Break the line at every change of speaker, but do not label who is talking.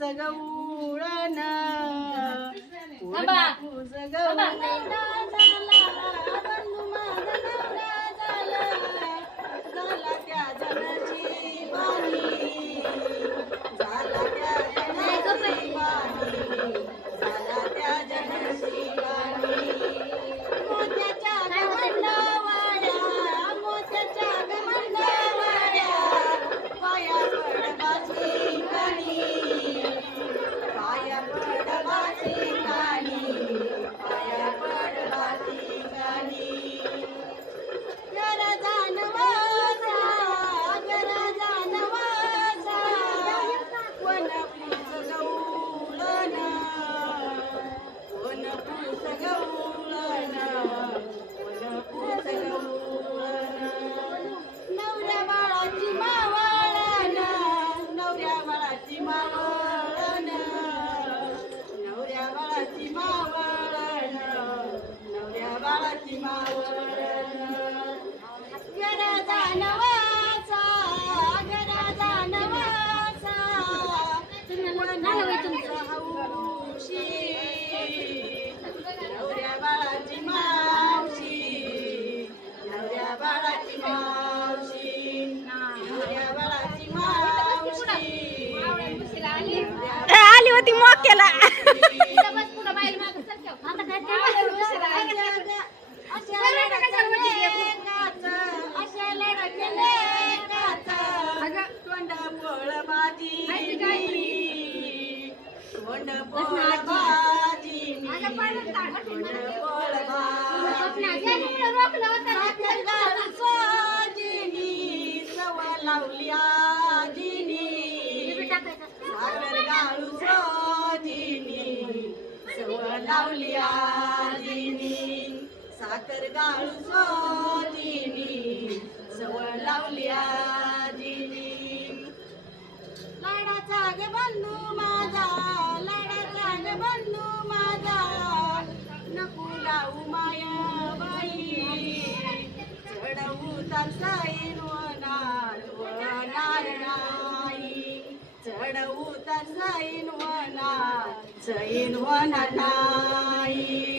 गवळण मावळण नवऱ्या बाळाची मावळण नवऱ्या बाळाची मावळण. केला. लावली आजीनी. सागर गाळू तर गाळू सोजिनी सव लावल्या आजीनी. लाडाचा ग बंधू माझा लाडाचा ग बंधू माझा. नको लावू माया बाई चढवू तर साईन वनार नाही. चढवू तर साईन सैन वनात नाही.